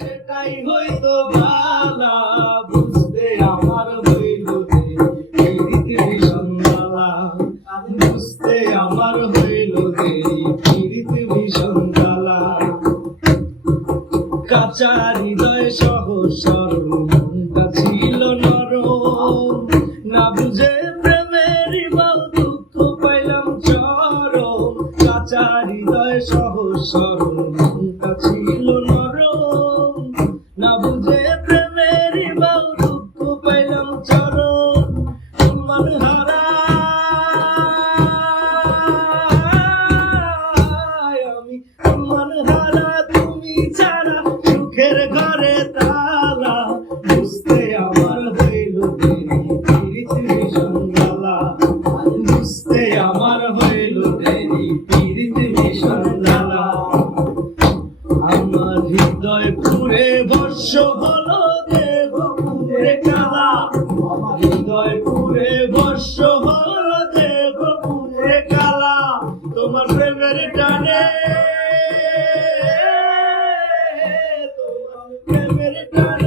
সেটাই হইতো বালা, বুঝতে আমার হইল দেরি, পিরিতি ভীষণ জ্বালা। বুঝতে আমার হইল দেরি, পিরিতি ভীষণ জ্বালা। কাঁচা হৃদয় সহজ সরল, মনটা ছিল নরম, না বুঝে প্রেমের বাউ দুঃখ পাইলাম চরম। কাঁচা হৃদয় সহজ সরল, মনটা ছিল নরম, না বুঝে প্রেমের বাউ দুঃখ পাইলাম চরম। সম্মান হারাই আমি, সম্মান হারা তুমি ছাড়া, সুখের ঘরে তালা। বুঝতে আমার হইল দেরি, পিরিতি ভীষণ জ্বালা। বুঝতে আমার হইল দেরি, পিরিতি ভীষণ জ্বালা। আমার হৃদয় পুরে বর্ষ হলো, দেহ পুরে কালা। আমার হৃদয় পুরে বর্ষ হলো, দেহ পুরে কালা। তোমার প্রেমের টানে, তোমার প্রেমের টানে